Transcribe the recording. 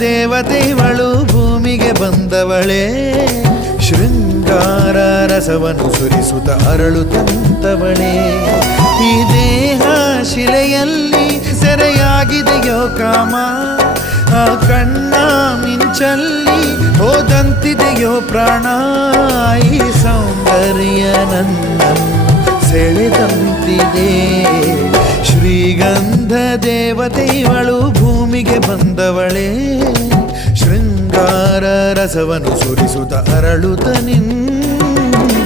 ದೇವತೆಗಳು ಭೂಮಿಗೆ ಬಂದವಳೇ, ಶೃಂಗಾರ ರಸವನ್ನು ಸುರಿಸುತ್ತ ಅರಳುತ್ತಂತವಳೇ. ಈ ದೇಹ ಶಿಲೆಯಲ್ಲಿ ಸೆರೆಯಾಗಿದೆಯೋ ಕಾಮ, ಆ ಕಣ್ಣ ಮಿಂಚಲ್ಲಿ ಹೋದಂತಿದೆಯೋ ಪ್ರಾಣ. ಈ ಸೌಂದರ್ಯ ನನ್ನನ್ನು ಸೆಳೆದಂತಿದೆ. ಶ್ರೀಗಂಧ ದೇವತೆಗಳು ಭೂಮಿಗೆ ಬಂದವಳೇ, ಶೃಂಗಾರ ರಸವನ್ನು ಸುರಿಸುತ್ತ ಅರಳುತ್ತ ನಿಂತವಳೇ.